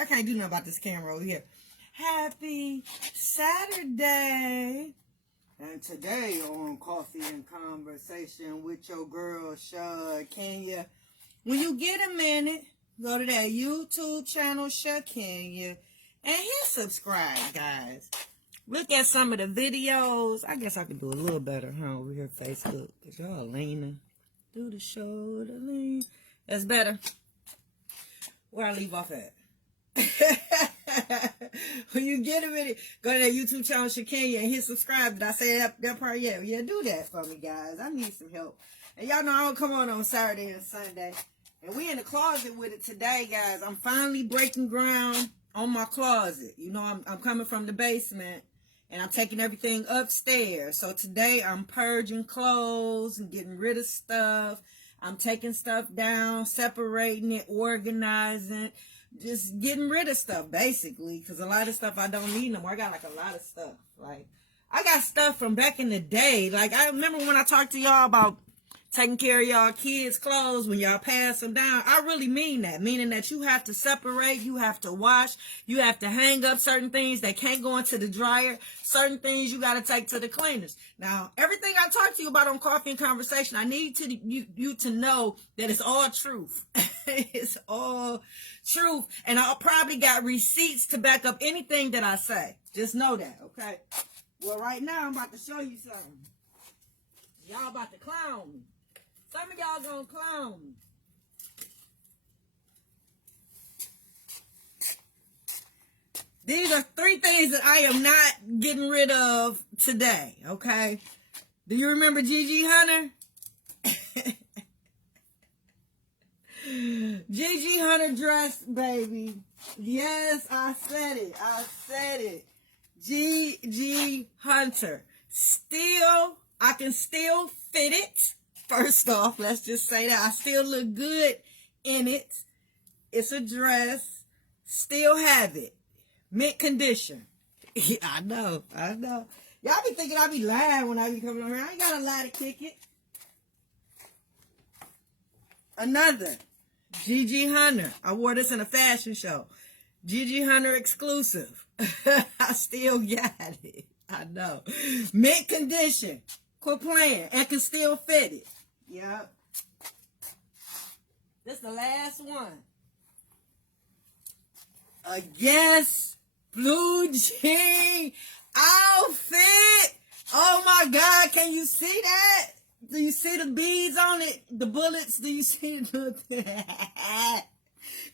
I can't do nothing about this camera over here. Happy Saturday. And today on Coffee and Conversation with your girl, Shakenya. When you get a minute, go to that YouTube channel, Shakenya, and hit subscribe, guys. Look at some of the videos. I guess I could do a little better, huh, over here, Facebook. Because y'all leaning. Do the show, the lean. That's better. Where I leave off at? When you get a minute, go to that YouTube channel, Shakenya, and hit subscribe. Did I say that part yet? Yeah, do that for me, guys. I need some help. And y'all know I don't come on Saturday and Sunday. And we in the closet with it today, guys. I'm finally breaking ground on my closet. You know, I'm coming from the basement, and I'm taking everything upstairs. So today I'm purging clothes and getting rid of stuff. I'm taking stuff down, separating it, organizing it. Just getting rid of stuff, basically, because a lot of stuff I don't need no more. I got, like, a lot of stuff. Like, I got stuff from back in the day. Like, I remember when I talked to y'all about taking care of y'all kids' clothes when y'all pass them down. I really mean that, meaning that you have to separate, you have to wash, you have to hang up certain things that can't go into the dryer, certain things you got to take to the cleaners. Now, everything I talk to you about on Coffee and Conversation, I need you to know that it's all truth. It's all truth, and I probably got receipts to back up anything that I say. Just know that, okay? Well, right now, I'm about to show you something. Y'all about to clown me. Some of y'all gonna clown me. These are 3 things that I am not getting rid of today, okay? Do you remember Gigi Hunter? Gigi Hunter dress, baby. Yes, I said it. I said it. Gigi Hunter. Still, I can still fit it. First off, let's just say that. I still look good in it. It's a dress. Still have it. Mint condition. I know. Y'all be thinking I be lying when I be coming around. I ain't got a lie to kick it. Another. Gigi Hunter. I wore this in a fashion show. Gigi Hunter exclusive. I still got it. I know. Mint condition. Quit playing. And can still fit it. Yep. This is the last one. A Guess blue jean outfit. Oh my God. Can you see that? Do you see the beads on it? The bullets? Do you see the...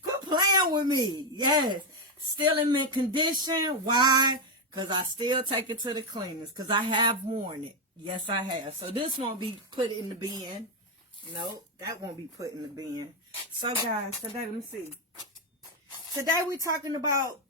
Quit playing with me. Yes. Still in mint condition. Why? Because I still take it to the cleaners. Because I have worn it. Yes, I have. So this won't be put in the bin. No, that won't be put in the bin. So, guys, today, let me see. Today, we're talking about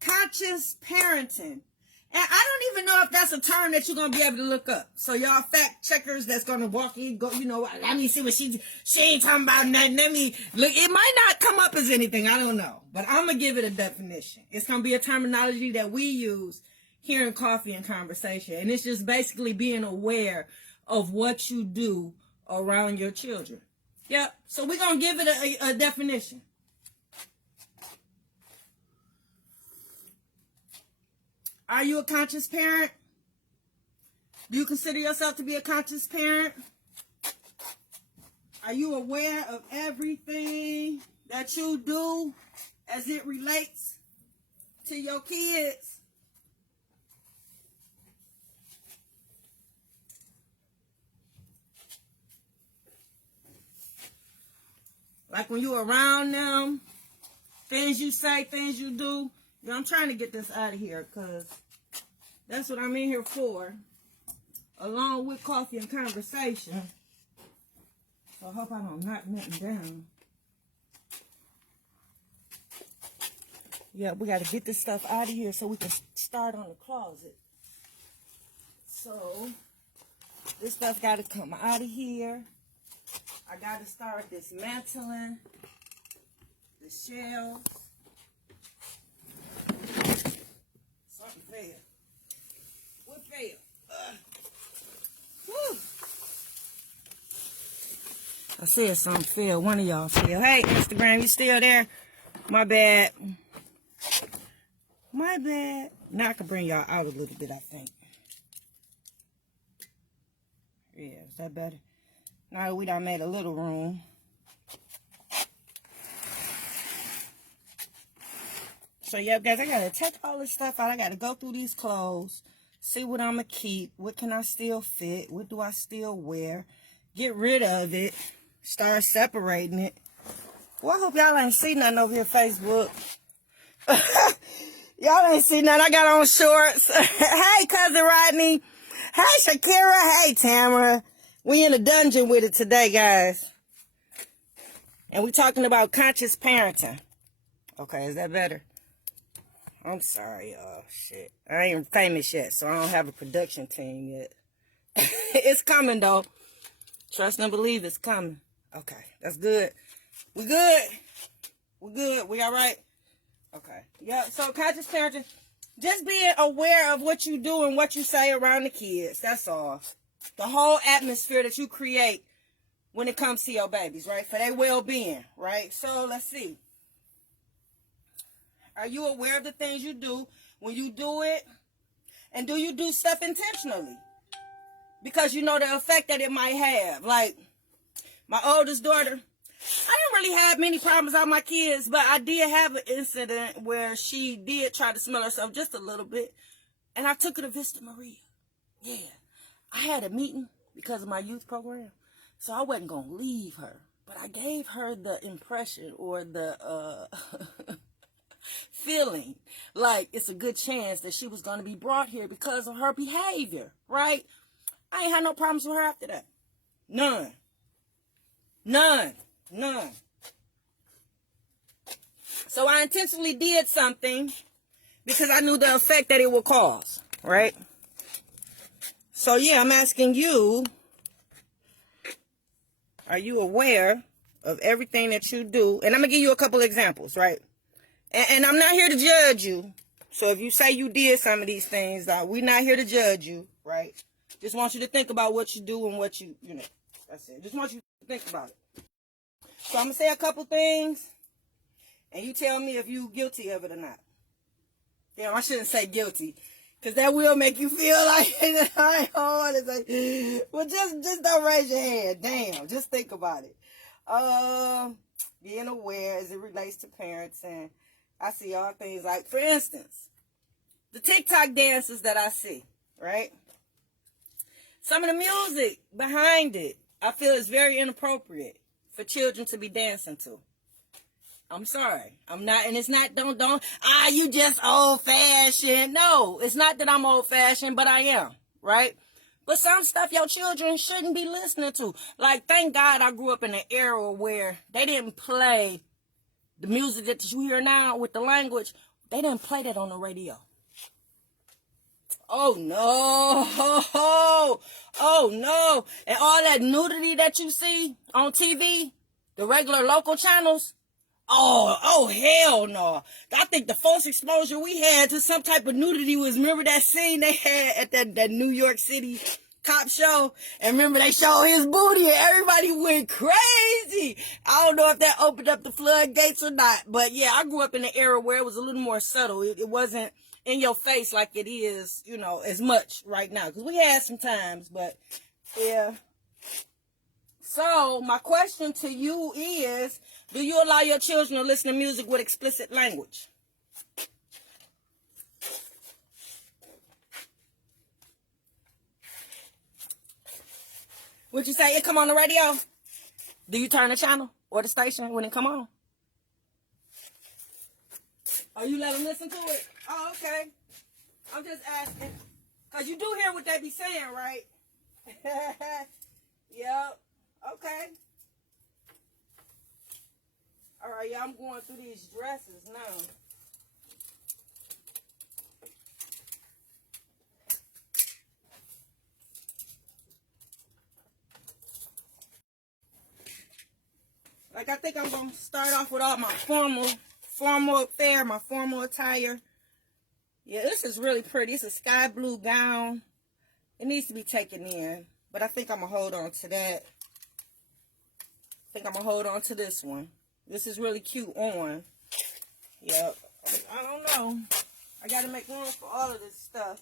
conscious parenting. And I don't even know if that's a term that you're going to be able to look up. So, y'all fact checkers that's going to walk in, go, you know, let me see what she ain't talking about nothing. Let me look. It might not come up as anything. I don't know. But I'm going to give it a definition. It's going to be a terminology that we use here in Coffee and Conversation. And it's just basically being aware of what you do around your children. Yep. So we're going to give it a definition. Are you a conscious parent? Do you consider yourself to be a conscious parent? Are you aware of everything that you do as it relates to your kids? Like when you're around them, things you say, things you do. You know, I'm trying to get this out of here because that's what I'm in here for, along with Coffee and Conversation. So I hope I don't knock nothing down. Yeah, we got to get this stuff out of here so we can start on the closet. So this stuff got to come out of here. I got to start dismantling the shelves. Something fell. What fell? Whew. I said something fell. One of y'all fell. Hey, Instagram, you still there? My bad. My bad. Now I can bring y'all out a little bit, I think. Yeah, is that better? Now that we done made a little room. So, yeah, guys, I got to take all this stuff out. I got to go through these clothes, see what I'm going to keep. What can I still fit? What do I still wear? Get rid of it. Start separating it. Well, I hope y'all ain't see nothing over here, Facebook. Y'all ain't see nothing. I got on shorts. Hey, Cousin Rodney. Hey, Shakira. Hey, Tamara. We in a dungeon with it today, guys. And we talking about conscious parenting. Okay, is that better? I'm sorry, y'all. Shit. I ain't famous yet, so I don't have a production team yet. It's coming, though. Trust and believe it's coming. Okay, that's good. We good. We good. We all right? Okay. Yeah, so conscious parenting. Just being aware of what you do and what you say around the kids. That's all. The whole atmosphere that you create when it comes to your babies, right? For their well-being, right? So, let's see. Are you aware of the things you do when you do it? And do you do stuff intentionally? Because you know the effect that it might have. Like, my oldest daughter, I didn't really have many problems with my kids, but I did have an incident where she did try to smell herself just a little bit. And I took her to Vista Maria. Yeah. I had a meeting because of my youth program. So I wasn't going to leave her. But I gave her the impression or the feeling like it's a good chance that she was going to be brought here because of her behavior, right? I ain't had no problems with her after that. None. None. None. So I intentionally did something because I knew the effect that it would cause, right? So yeah, I'm asking you, are you aware of everything that you do? And I'm going to give you a couple examples, right? And I'm not here to judge you. So if you say you did some of these things, we're not here to judge you, right? Just want you to think about what you do and what you know. That's it. Just want you to think about it. So I'm going to say a couple things, and you tell me if you're guilty of it or not. Damn, I shouldn't say guilty, because that will make you feel like, I don't want to say, well, just don't raise your hand. Damn, just think about it. Being aware as it relates to parents, and I see all things like, for instance, the TikTok dances that I see, right? Some of the music behind it, I feel is very inappropriate for children to be dancing to. I'm sorry. I'm not, and it's not, you just old-fashioned. No, it's not that I'm old-fashioned, but I am, right? But some stuff your children shouldn't be listening to. Like, thank God I grew up in an era where they didn't play the music that you hear now with the language. They didn't play that on the radio. Oh, no. Oh, no. And all that nudity that you see on TV, the regular local channels, oh, hell no. I think the first exposure we had to some type of nudity was, remember that scene they had at that New York City cop show? And remember they showed his booty and everybody went crazy. I don't know if that opened up the floodgates or not. But yeah, I grew up in an era where it was a little more subtle. It wasn't in your face like it is, as much right now. Because we had some times, but yeah. So, my question to you is, do you allow your children to listen to music with explicit language? Would you say it come on the radio? Do you turn the channel or the station when it come on? Or you let them listen to it? Oh, okay. I'm just asking. Because you do hear what they be saying, right? Yep. Okay. All right, y'all, I'm going through these dresses now. Like, I think I'm going to start off with all my formal affair, my formal attire. Yeah, this is really pretty. It's a sky blue gown. It needs to be taken in, but I think I'm going to hold on to that. I think I'm going to hold on to this one. This is really cute on. Yep. I don't know. I got to make room for all of this stuff.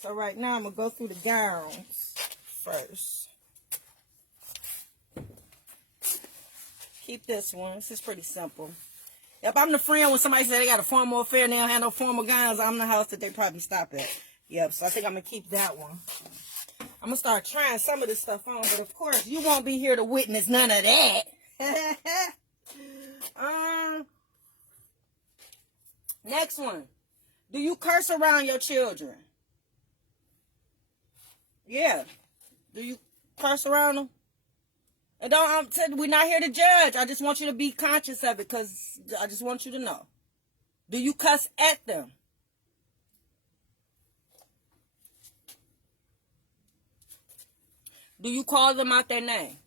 So right now, I'm going to go through the gowns first. Keep this one. This is pretty simple. Yep, I'm the friend when somebody said they got a formal affair and they don't have no formal gowns. I'm the house that they probably stop at. Yep, so I think I'm going to keep that one. I'm going to start trying some of this stuff on, but of course, you won't be here to witness none of that. Next one. Do you curse around your children? Yeah. Do you curse around them? And we're not here to judge. I just want you to be conscious of it because I just want you to know. Do you cuss at them? Do you call them out their name?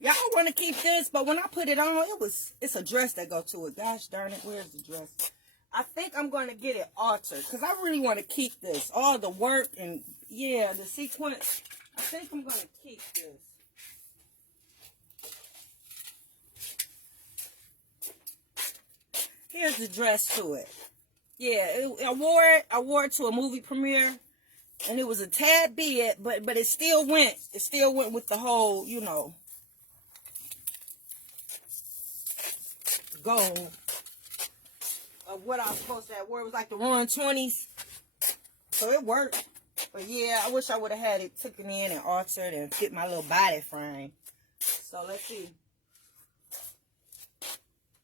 Y'all want to keep this, but when I put it on, it's a dress that go to it. Gosh darn it, where's the dress? I think I'm going to get it altered because I really want to keep this. All the work and, yeah, the sequence. I think I'm going to keep this. Here's the dress to it. Yeah, I wore it to a movie premiere, and it was a tad big, but it still went. It still went with the whole, you know, goal of what I was supposed to have. Where it was like the Roaring 20s, so it worked. But yeah, I wish I would have had it taken in and altered and fit my little body frame. So let's see.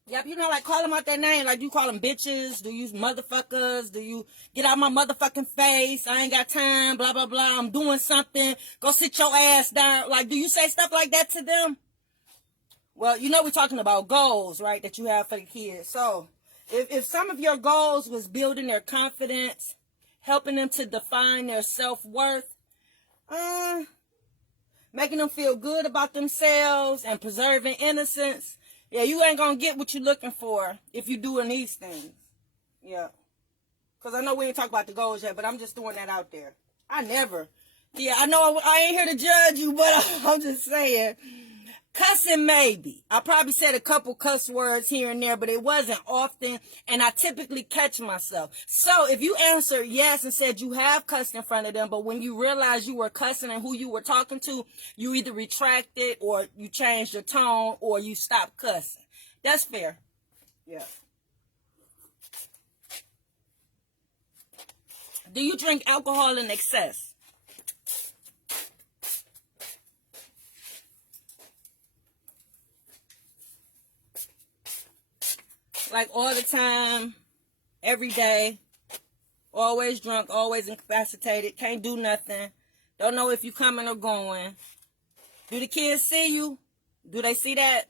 Yep, you know, like, call them out their name. Like, do you call them bitches? Do you motherfuckers? Do you get out my motherfucking face? I ain't got time, blah, blah, blah. I'm doing something. Go sit your ass down. Like, do you say stuff like that to them? Well, you know we're talking about goals, right, that you have for the kids. So, if some of your goals was building their confidence, helping them to define their self-worth, making them feel good about themselves and preserving innocence, yeah, you ain't going to get what you're looking for if you're doing these things. Yeah. Because I know we ain't talking about the goals yet, but I'm just throwing that out there. Yeah, I know I ain't here to judge you, but I'm just saying. Cussing, maybe. I probably said a couple cuss words here and there, but it wasn't often, and I typically catch myself. So if you answered yes and said you have cussed in front of them, but when you realized you were cussing and who you were talking to, you either retracted or you changed your tone or you stopped cussing. That's fair. Yeah. Do you drink alcohol in excess? Like all the time, every day, always drunk, always incapacitated, can't do nothing, don't know if you coming or going. Do the kids see you? Do they see that?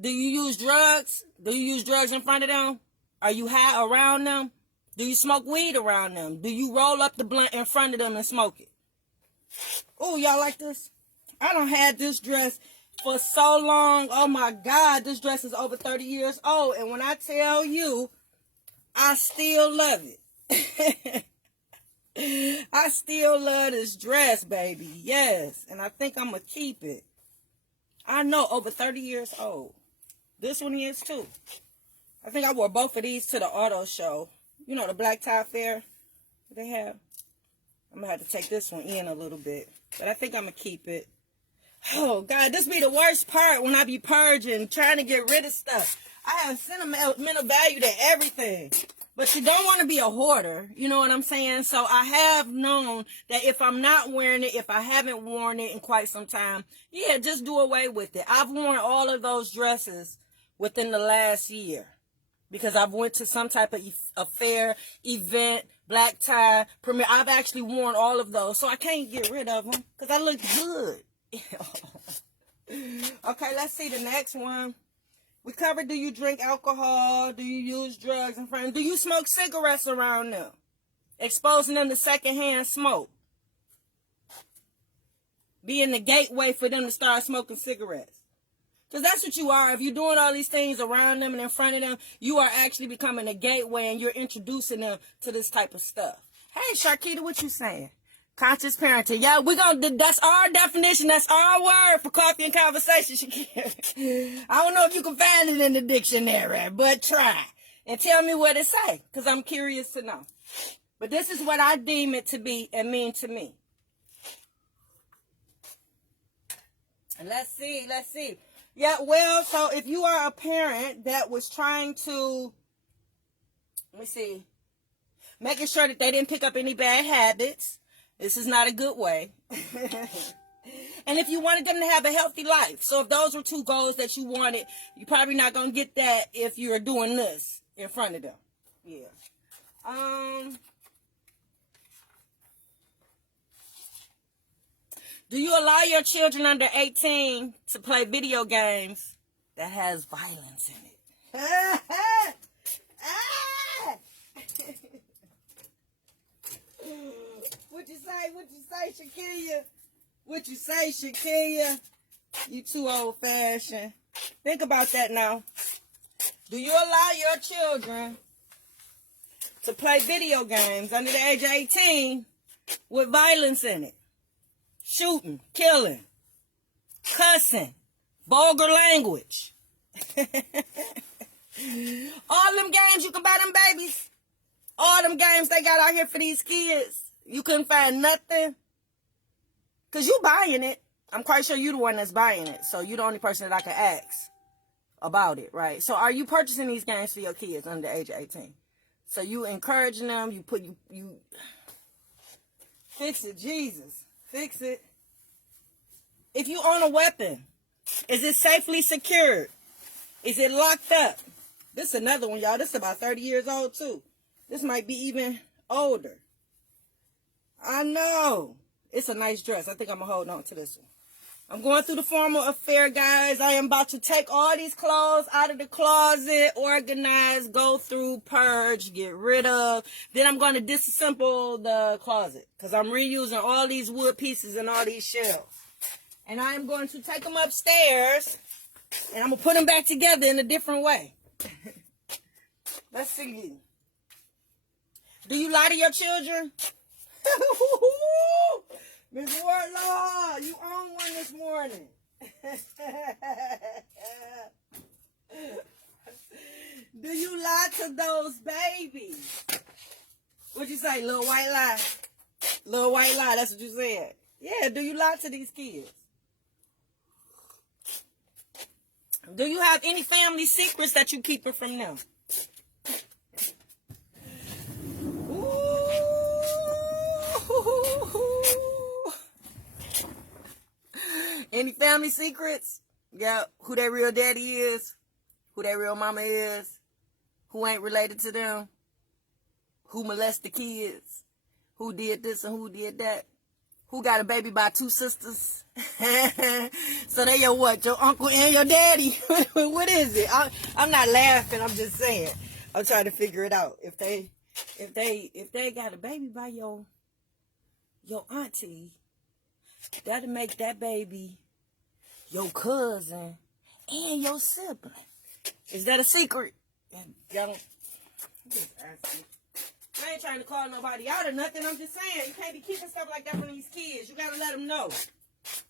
Do you use drugs? Do you use drugs in front of them? Are you high around them? Do you smoke weed around them? Do you roll up the blunt in front of them and smoke it? Oh, y'all like this? I done had this dress for so long. Oh my God, this dress is over 30 years old. And when I tell you, I still love it. I still love this dress, baby. Yes. And I think I'm going to keep it. I know, over 30 years old. This one is too. I think I wore both of these to the auto show. You know, the black tie fair they have. I'm going to have to take this one in a little bit. But I think I'm going to keep it. Oh, God, this be the worst part when I be purging, trying to get rid of stuff. I have sentimental value to everything. But you don't want to be a hoarder, you know what I'm saying? So I have known that if I'm not wearing it, if I haven't worn it in quite some time, yeah, just do away with it. I've worn all of those dresses within the last year because I've went to some type of affair, event, black tie, premiere. I've actually worn all of those, so I can't get rid of them because I look good. Okay, let's see the next one. We covered, do you drink alcohol? Do you use drugs in front? Do you smoke cigarettes around them? Exposing them to secondhand smoke. Being the gateway for them to start smoking cigarettes. Because that's what you are. If you're doing all these things around them and in front of them, you are actually becoming a gateway and you're introducing them to this type of stuff. Hey, Sharkita, what you saying? Conscious parenting. Yeah, that's our definition. That's our word for coffee and conversation. I don't know if you can find it in the dictionary, but try. And tell me what it say, because I'm curious to know. But this is what I deem it to be and mean to me. And let's see. Yeah, well, so if you are a parent that was trying to, let me see, making sure that they didn't pick up any bad habits, this is not a good way. And if you wanted them to have a healthy life, so if those were two goals that you wanted, you're probably not going to get that if you're doing this in front of them. Yeah. Do you allow your children under 18 to play video games that has violence in it? What you say, Shakenya? What you say, Shakenya? You too old-fashioned. Think about that now. Do you allow your children to play video games under the age of 18 with violence in it? Shooting, killing, cussing, vulgar language. All them games you can buy them babies. All them games they got out here for these kids. You couldn't find nothing. Because you buying it. I'm quite sure you the one that's buying it. So you the only person that I can ask about it, right? So are you purchasing these games for your kids under the age of 18? So you encouraging them. You fix it, Jesus. Fix it. If you own a weapon, is it safely secured? Is it locked up? This is another one, y'all. This is about 30 years old, too. This might be even older. I know. It's a nice dress. I think I'm going to hold on to this one. I'm going through the formal affair, guys. I am about to take all these clothes out of the closet, organize, go through, purge, get rid of. Then I'm going to disassemble the closet because I'm reusing all these wood pieces and all these shelves. And I am going to take them upstairs and I'm going to put them back together in a different way. Let's see. Do you lie to your children? Miss Wardlaw, you own one this morning. Do you lie to those babies? What'd you say, little white lie? Little white lie, that's what you said. Yeah, do you lie to these kids? Do you have any family secrets that you keep from them? Any family secrets? Yeah, who their real daddy is, who their real mama is, who ain't related to them, who molest the kids, who did this and who did that, who got a baby by two sisters. So they your what? Your uncle and your daddy? What is it? I'm not laughing. I'm just saying. I'm trying to figure it out. If they got a baby by your auntie, that'll make that baby your cousin and your sibling. Is that a secret? Y'all don't. I'm just asking. I ain't trying to call nobody out or nothing. I'm just saying, you can't be keeping stuff like that from these kids. You gotta let them know.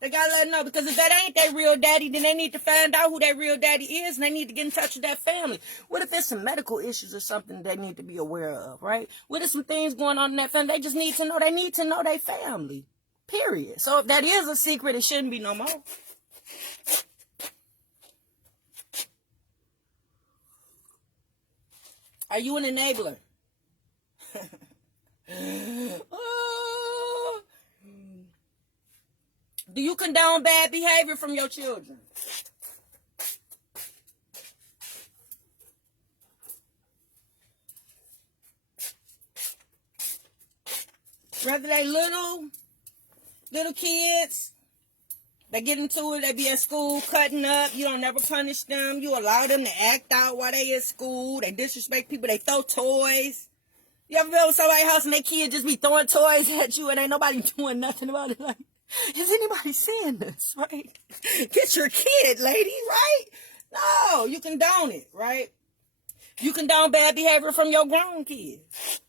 They gotta let them know, because if that ain't their real daddy, then they need to find out who their real daddy is, and they need to get in touch with that family. What if there's some medical issues or something they need to be aware of, right? What if some things going on in that family? They just need to know. They need to know their family, period. So if that is a secret, it shouldn't be no more. Are you an enabler? Oh. Do you condone bad behavior from your children? Whether they little kids, they get into it, they be at school cutting up, you don't never punish them, you allow them to act out while they at school, they disrespect people, they throw toys. You ever been over somebody's house and they kid just be throwing toys at you and ain't nobody doing nothing about it? Like, is anybody seeing this, right? Get your kid, lady, right? No, you condone it, right? You condone bad behavior from your grown kids.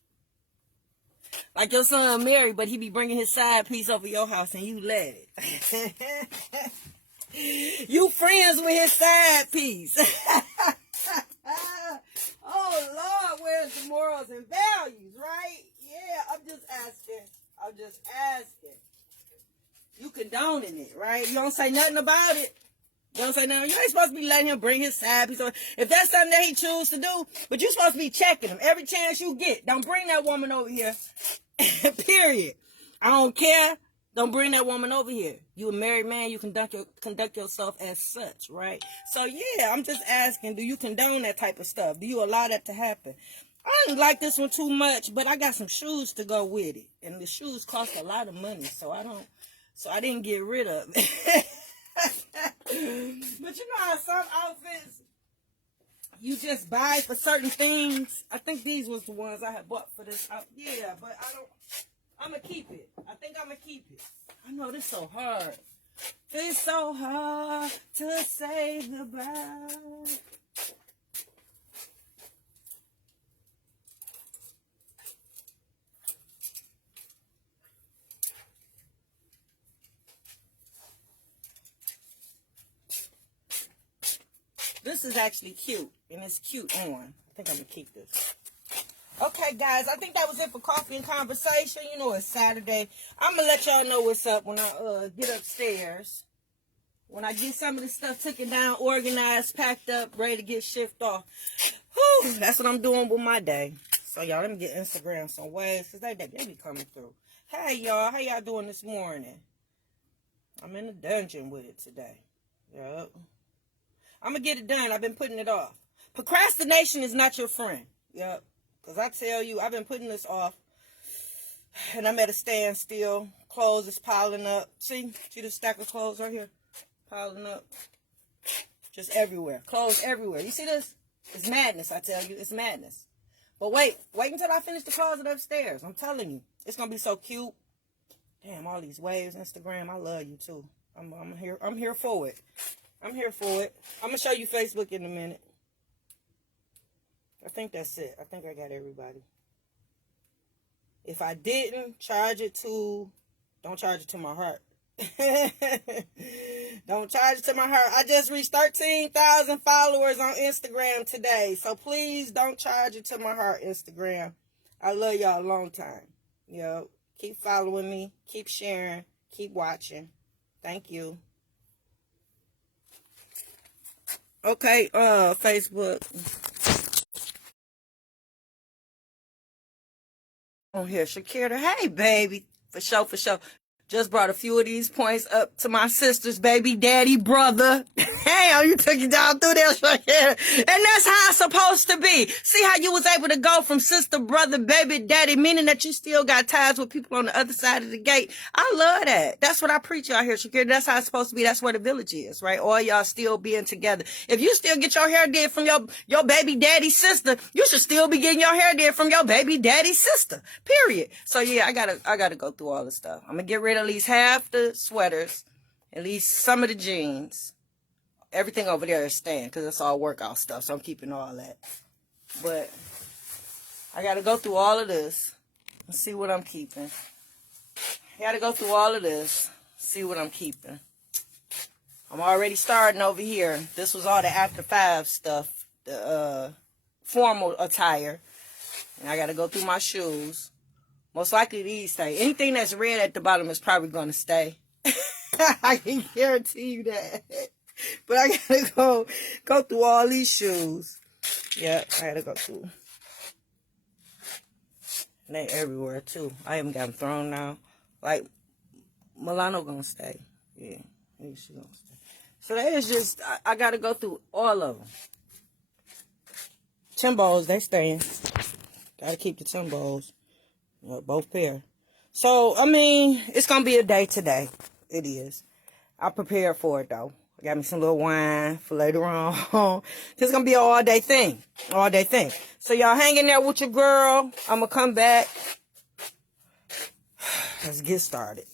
Like your son married, but he be bringing his side piece over your house and you let it. You friends with his side piece. Oh, Lord, where's the morals and values, right? Yeah, I'm just asking. You condoning it, right? You don't say nothing about it. You don't say nothing. You ain't supposed to be letting him bring his side piece over. If that's something that he chooses to do, but you're supposed to be checking him every chance you get. Don't bring that woman over here. Period. I don't care. Don't bring that woman over here. You a married man, you conduct yourself as such, right? So, yeah, I'm just asking, do you condone that type of stuff? Do you allow that to happen? I didn't like this one too much, but I got some shoes to go with it. And the shoes cost a lot of money, so I didn't get rid of it. But you know how some outfits you just buy for certain things? I think these was the ones I had bought for this. Yeah, but I'm going to keep it. I think I'm going to keep it. I know this so hard. It's so hard to say goodbye. This is actually cute, and it's cute on. I think I'm going to keep this. Okay, guys, I think that was it for Coffee and Conversation. You know, it's Saturday. I'm going to let y'all know what's up when I get upstairs. When I get some of this stuff taken down, organized, packed up, ready to get shipped off. Whew, that's what I'm doing with my day. So, y'all, let me get Instagram some waves, because they be coming through. Hey, y'all, how y'all doing this morning? I'm in the dungeon with it today. Yep. I'm going to get it done. I've been putting it off. Procrastination is not your friend. Yep. Because I tell you, I've been putting this off. And I'm at a standstill. Clothes is piling up. See the stack of clothes right here? Piling up. Just everywhere. Clothes everywhere. You see this? It's madness, I tell you. It's madness. But wait until I finish the closet upstairs. I'm telling you. It's going to be so cute. Damn, all these waves, Instagram. I love you, too. I'm here for it. I'm here for it. I'm going to show you Facebook in a minute. I think that's it. I think I got everybody. If I didn't, don't charge it to my heart. Don't charge it to my heart. I just reached 13,000 followers on Instagram today. So please don't charge it to my heart, Instagram. I love y'all a long time. Yo, keep following me. Keep sharing. Keep watching. Thank you. Okay, Facebook. On here, Shakira. Hey, baby. For sure. Just brought a few of these points up to my sister's baby daddy brother. Damn, you took it down through there, Shakira. And that's how it's supposed to be. See how you was able to go from sister, brother, baby daddy, meaning that you still got ties with people on the other side of the gate. I love that. That's what I preach out here, Shakira. That's how it's supposed to be. That's where the village is, right? All y'all still being together. If you still get your hair did from your baby daddy sister, you should still be getting your hair did from your baby daddy sister. Period. So yeah, I gotta go through all this stuff. I'm gonna get rid of at least half the sweaters, at least some of the jeans. Everything over there is staying because it's all workout stuff, so I'm keeping all that. But I got to go through all of this and see what I'm keeping. I got to go through all of this, see what I'm keeping. I'm already starting over here. This was all the after 5 stuff, the formal attire. And I got to go through my shoes. Most likely these stay. Anything that's red at the bottom is probably going to stay. I can guarantee you that. But I got to go through all these shoes. Yeah, I got to go through. And they everywhere, too. I even got them thrown now. Like, Milano going to stay. Yeah, maybe she going to stay. So that is just, I got to go through all of them. Timbos, they staying. Got to keep the Timbos. Both pair. So, I mean, it's going to be a day today. It is. I prepared for it, though. I got me some little wine for later on. It's going to be an all-day thing. All-day thing. So, y'all hang in there with your girl. I'm going to come back. Let's get started.